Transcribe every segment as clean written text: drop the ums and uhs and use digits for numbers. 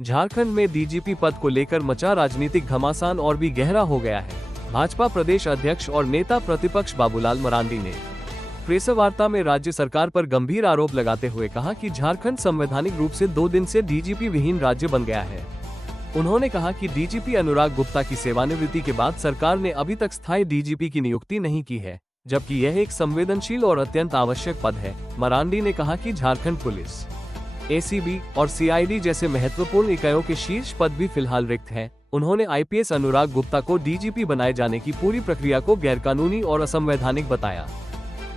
झारखंड में डीजीपी पद को लेकर मचा राजनीतिक घमासान और भी गहरा हो गया है। भाजपा प्रदेश अध्यक्ष और नेता प्रतिपक्ष बाबूलाल मरांडी ने प्रेस वार्ता में राज्य सरकार पर गंभीर आरोप लगाते हुए कहा कि झारखंड संवैधानिक रूप से 2 दिन से डीजीपी विहीन राज्य बन गया है। उन्होंने कहा कि डीजीपी अनुराग गुप्ता की सेवानिवृत्ति के बाद सरकार ने अभी तक स्थायी डीजीपी की नियुक्ति नहीं की है, जबकि यह एक संवेदनशील और अत्यंत आवश्यक पद है। मरांडी ने कहा कि झारखंड पुलिस, एसीबी और सीआईडी जैसे महत्वपूर्ण इकाइयों के शीर्ष पद भी फिलहाल रिक्त हैं। उन्होंने आईपीएस अनुराग गुप्ता को डीजीपी बनाए जाने की पूरी प्रक्रिया को गैरकानूनी और असंवैधानिक बताया।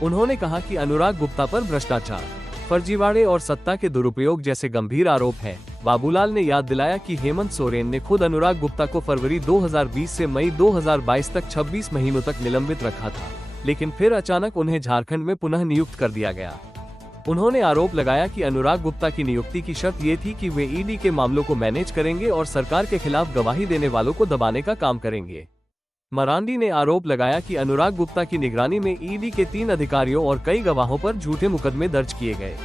उन्होंने कहा कि अनुराग गुप्ता पर भ्रष्टाचार, फर्जीवाड़े और सत्ता के दुरुपयोग जैसे गंभीर आरोप हैं। बाबूलाल ने याद दिलाया कि हेमंत सोरेन ने खुद अनुराग गुप्ता को फरवरी 2020 से मई 2022 तक 26 महीनों तक निलंबित रखा था, लेकिन फिर अचानक उन्हें झारखंड में पुनः नियुक्त कर दिया गया। उन्होंने आरोप लगाया कि अनुराग गुप्ता की नियुक्ति की शर्त ये थी कि वे ईडी के मामलों को मैनेज करेंगे और सरकार के खिलाफ गवाही देने वालों को दबाने का काम करेंगे। मरांडी ने आरोप लगाया कि अनुराग गुप्ता की निगरानी में ईडी के 3 अधिकारियों और कई गवाहों पर झूठे मुकदमे दर्ज किए गए,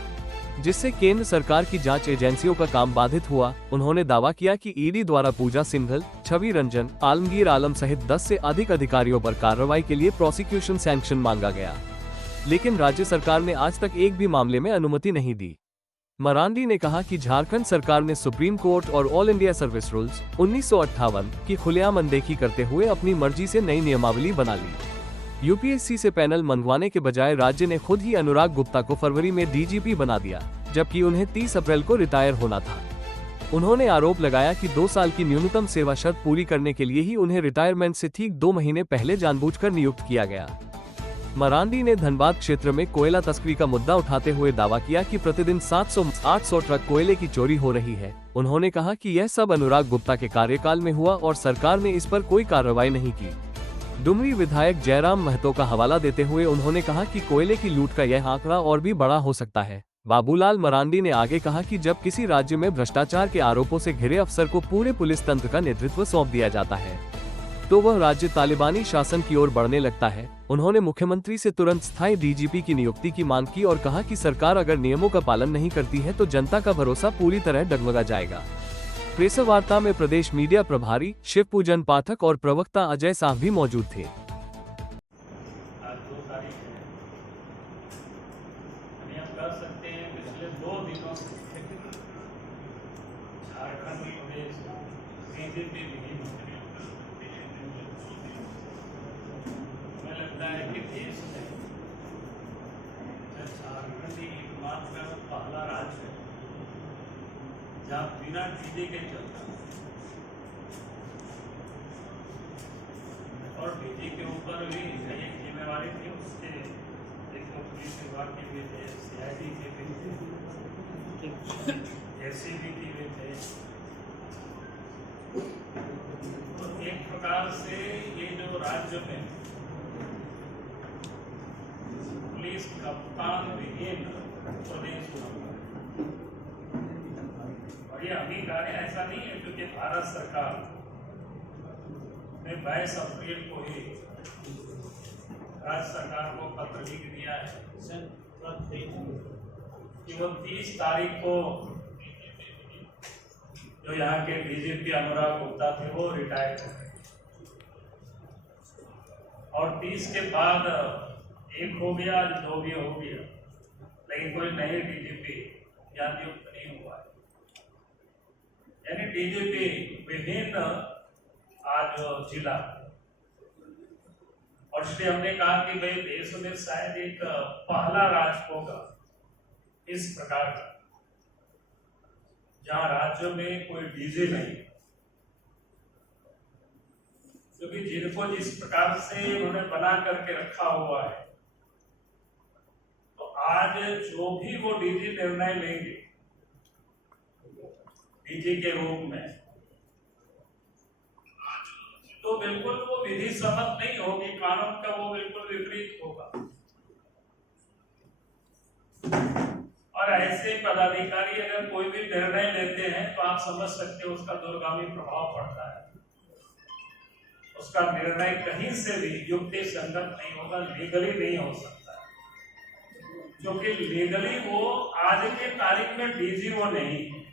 जिससे केंद्र सरकार की जांच एजेंसियों का काम बाधित हुआ। उन्होंने दावा किया कि ईडी द्वारा पूजा सिंघल, छवि रंजन, आलमगीर आलम सहित 10 से अधिक अधिकारियों पर कार्रवाई के लिए प्रोसिक्यूशन सैंक्शन मांगा गया, लेकिन राज्य सरकार ने आज तक एक भी मामले में अनुमति नहीं दी। मरांडी ने कहा कि झारखंड सरकार ने सुप्रीम कोर्ट और ऑल इंडिया सर्विस रूल्स 1958 की खुलेआम अनदेखी करते हुए अपनी मर्जी से नई नियमावली बना ली। यूपीएससी से पैनल मंगवाने के बजाय राज्य ने खुद ही अनुराग गुप्ता को फरवरी में डीजीपी बना दिया, जबकि उन्हें 30 अप्रैल को रिटायर होना था। उन्होंने आरोप लगाया कि 2 साल की न्यूनतम सेवा शर्त पूरी करने के लिए ही उन्हें रिटायरमेंट से ठीक 2 महीने पहले जानबूझकर नियुक्त किया गया। मरांडी ने धनबाद क्षेत्र में कोयला तस्करी का मुद्दा उठाते हुए दावा किया कि प्रतिदिन 700-800 ट्रक कोयले की चोरी हो रही है। उन्होंने कहा कि यह सब अनुराग गुप्ता के कार्यकाल में हुआ और सरकार ने इस पर कोई कार्रवाई नहीं की। डुमरी विधायक जयराम महतो का हवाला देते हुए उन्होंने कहा कि कोयले की लूट का यह आंकड़ा और भी बड़ा हो सकता है। बाबूलाल मरांडी ने आगे कहा कि जब किसी राज्य में भ्रष्टाचार के आरोपों से घिरे अफसर को पूरे पुलिस तंत्र का नेतृत्व सौंप दिया जाता है, तो वह राज्य तालिबानी शासन की ओर बढ़ने लगता है। उन्होंने मुख्यमंत्री से तुरंत स्थायी डीजीपी की नियुक्ति की मांग की और कहा कि सरकार अगर नियमों का पालन नहीं करती है तो जनता का भरोसा पूरी तरह डगमगा जाएगा। प्रेस वार्ता में प्रदेश मीडिया प्रभारी शिव पूजन पाठक और प्रवक्ता अजय शाह भी मौजूद थे। देश में झारखंड एकमात्र पहला राज्य है जहाँ बिना डीजे के चलता और डीजे के ऊपर भी एक जिम्मेवारी थी, उसके एक तो पुलिस विभाग के भी थे, सीआईडी के भी थे, एसीबी के भी थे। तो एक प्रकार से ये जो राज्य में पुलिस कप्तान विहीन प्रदेश हुआ, और ये अंगीकार ऐसा नहीं है क्योंकि भारत सरकार ने 22 अप्रैल को ही राज्य सरकार को पत्र लिख दिया है कि वो 30 तारीख को जो यहाँ के डीजीपी अनुराग गुप्ता थे वो रिटायर हो गए, और 30 के बाद एक हो गया, 2 भी हो गया, लेकिन कोई नए डीजीपी या नियुक्त नहीं हुआ। यानी डीजीपी विभिन्न आज जिला, और इसलिए हमने कहा कि भाई देश में शायद एक पहला राज्य होगा इस प्रकार का जहां राज्य में कोई डीजी नहीं, क्योंकि जिनको जिस प्रकार से उन्होंने बना करके रखा हुआ है, तो आज जो भी वो डीजी निर्णय लेंगे डीजी के रूप में, तो बिल्कुल वो विधि सम्मत नहीं होगी, कानून का वो बिल्कुल विपरीत होगा। और ऐसे पदाधिकारी अगर कोई भी निर्णय लेते हैं तो आप समझ सकते हो उसका दूरगामी प्रभाव पड़ता है। उसका निर्णय कहीं से भी युक्ति संगत नहीं होगा, लीगली नहीं हो सकता, क्योंकि लीगली वो आज के तारीख में डीजी वो नहीं है।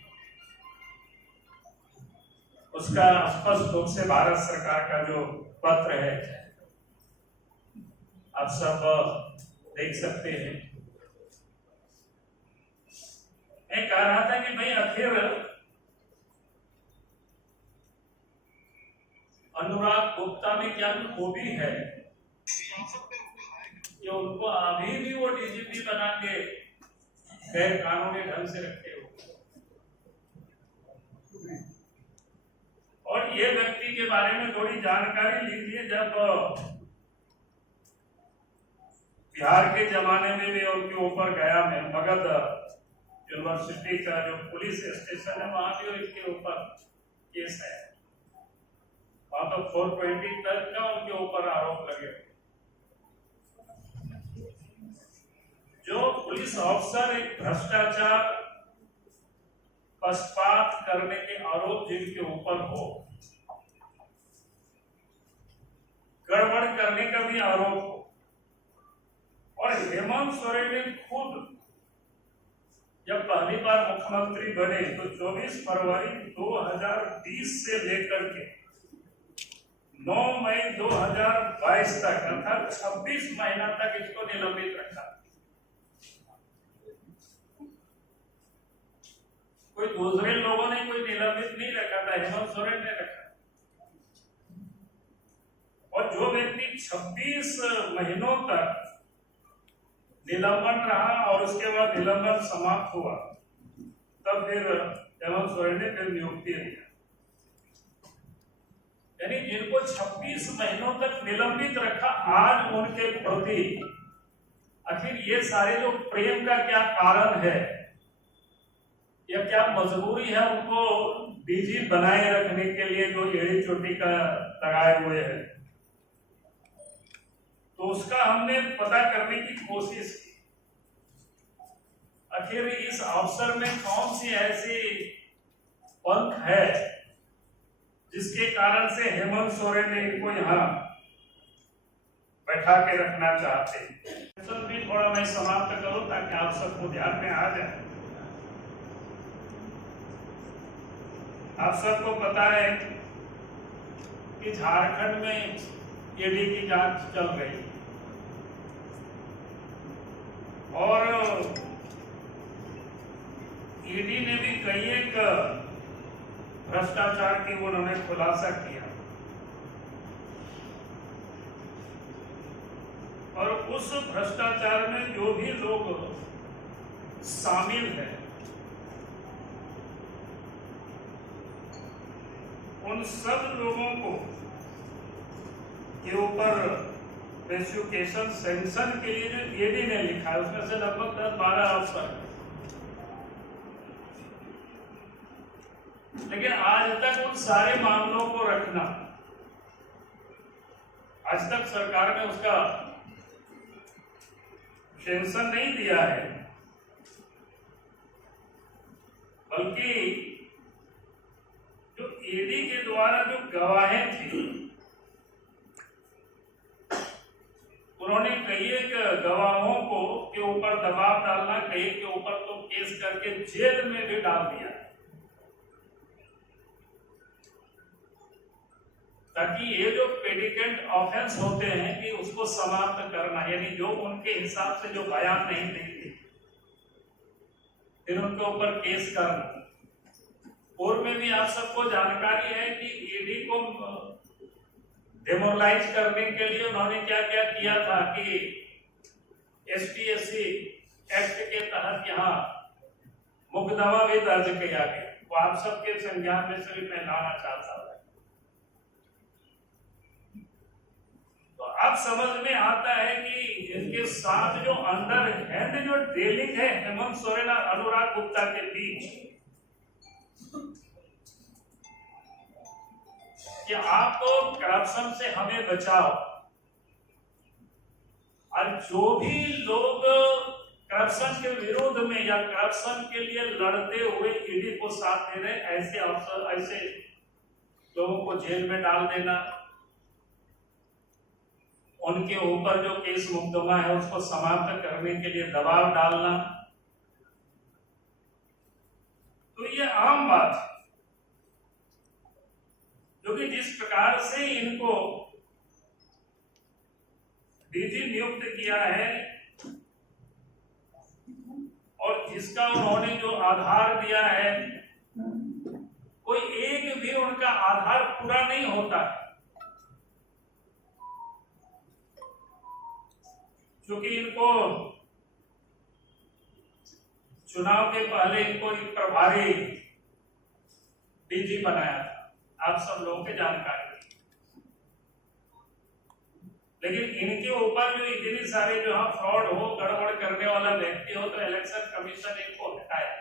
उसका स्पष्ट रूप से भारत सरकार का जो पत्र है आप सब देख सकते हैं। मैं कह रहा था कि भाई आखिर अनुराग गुप्ता में क्या खूबी है कि उनको अभी भी वो डीजीपी बना के गैर कानूनी ढंग से रखे हो। और ये व्यक्ति के बारे में थोड़ी जानकारी लीजिए। जब बिहार के जमाने में भी उनके ऊपर गया में मगध यूनिवर्सिटी का जो पुलिस स्टेशन है वहां भी उनके ऊपर केस है। वहां तो 420 तक का उनके ऊपर आरोप लगे। जो पुलिस अफसर एक भ्रष्टाचार पक्षपात करने के आरोप जिनके ऊपर हो, गड़बड़ करने का भी आरोप हो, और हेमंत सोरेन ने खुद जब पहली बार मुख्यमंत्री बने तो 24 फरवरी 2020 से लेकर के 9 मई 2022 तक अर्थात 26 महीना तक इसको निलंबित रखा। कोई दूसरे लोगों ने कोई निलंबित नहीं रखा था, हेमंत सोरेन ने रखा। और जो व्यक्ति 26 महीनों तक निलंबन रहा और उसके बाद निलंबन समाप्त हुआ, तब फिर हेमंत सोरेन ने फिर नियुक्ति दी। यानी जिनको 26 महीनों तक निलंबित रखा, आज उनके प्रति आखिर ये सारे जो प्रेम का क्या कारण है या क्या मजबूरी है उनको डीजी बनाए रखने के लिए जो एड़ी चोटी का लगाए हुए हैं, तो उसका हमने पता करने की कोशिश की। आखिर इस अवसर में कौन सी ऐसी पंख है जिसके कारण से हेमंत सोरेन ने इनको यहां बैठा के रखना चाहते हैं। भी थोड़ा मैं समाप्त करूं ताकि आप सबको ध्यान में आ जाए। आप सबको पता है कि झारखंड में ईडी की जांच चल रही और ईडी ने भी कई एक भ्रष्टाचार की उन्होंने खुलासा किया और उस भ्रष्टाचार में जो भी लोग शामिल हैं उन सब लोगों को के ऊपर प्रोसिक्यूशन सेंक्शन के लिए जो ईडी ने लिखा है उसमें से लगभग 10-12 अफसर, लेकिन आज तक उन सारे मामलों को रखना, आज तक सरकार ने उसका सेंक्शन नहीं दिया है, बल्कि जो ईडी के द्वारा जो गवाहें थी उन्होंने कई एक गवाहों को के ऊपर दबाव डालना, कई के ऊपर तो केस करके जेल में भी डाल दिया ताकि ये जो पेडिकेंट ऑफेंस होते हैं कि उसको समाप्त करना, यानी जो उनके हिसाब से जो बयान नहीं देंगे फिर उनके ऊपर केस करना। पूर्व में भी आप सबको जानकारी है कि ईडी को डेमोरलाइज करने के लिए उन्होंने क्या क्या किया था कि ST/SC एक्ट के तहत यहाँ मुकदमा भी दर्ज किया गया। वो आप सबके संज्ञान में से भी मैं लाना चाहता हूँ। तो अब समझ में आता है कि इनके साथ जो अंडर हैंड जो डीलिंग है हेमंत सोरेन और अनुराग गुप्ता के बीच, कि आप करप्शन से हमें बचाओ और जो भी लोग करप्शन के विरोध में या करप्शन के लिए लड़ते हुए ईडी को साथ दे रहे ऐसे अफसर, ऐसे लोगों को जेल में डाल देना, उनके ऊपर जो केस मुकदमा है उसको समाप्त करने के लिए दबाव डालना, तो ये आम बात है। क्योंकि जिस प्रकार से इनको डीजी नियुक्त किया है और जिसका उन्होंने जो आधार दिया है, कोई एक भी उनका आधार पूरा नहीं होता, क्योंकि इनको चुनाव के पहले इनको एक प्रभारी डीजी बनाया था, आप सब लोगों की जानकारी। लेकिन इनके ऊपर जो इतनी सारे जो है फ्रॉड हो, गड़बड़ करने वाला व्यक्ति हो, तो इलेक्शन कमीशन इनको हटाया।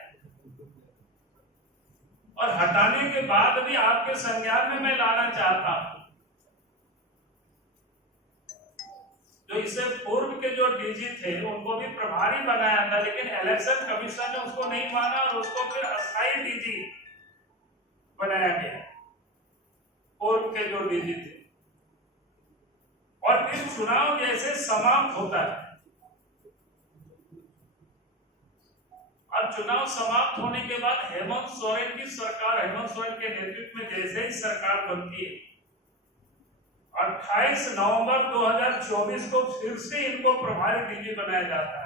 और हटाने के बाद भी आपके संज्ञान में मैं लाना चाहता हूं, जो इससे पूर्व के जो डीजी थे उनको भी प्रभारी बनाया था, लेकिन इलेक्शन कमीशन ने उसको नहीं माना और उसको फिर अस्थायी डीजी बनाया गया, पूर्व के जो डीजी थे। और फिर चुनाव जैसे समाप्त होता है, अब चुनाव समाप्त होने के बाद हेमंत सोरेन की सरकार, हेमंत सोरेन के नेतृत्व में जैसे ही सरकार बनती है, 28 नवंबर 2024 को फिर से इनको प्रभारी डीजी बनाया जाता है।